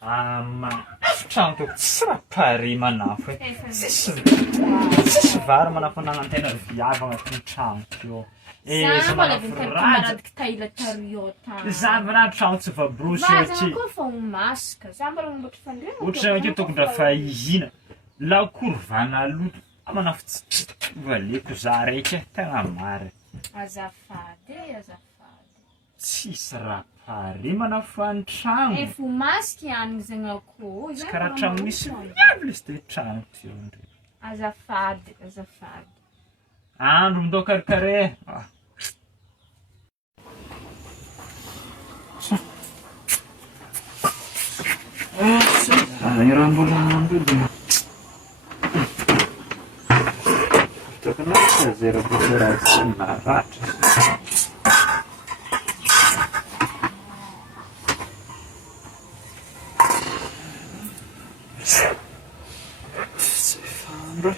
Trano toko tsy rapahary manafo e. Tsisy vary manafo anagnantena viavy agnatin'ny trano teo. Za mbola kamaradiky tahila tario tany. Za mana trano tsy vabrosy Mazana koa fa ho masaka. Za mbola mamboatra fandriana. Ohatra akeo tokondra fahihina. Lakory vanaloto. Manafo tsy valeko za raiky tegna marina. Azafady azafady. Tsisy rapahary manafo an-trano. Efa ho masaka ihany zegny akoho. Tsy karaha trano misy viavy lesy de trano teo ndray. Azafady azafady. Andro midao karekare. Raha mbola andro. Tokony zero bola tsy naratra. Tsy fandro.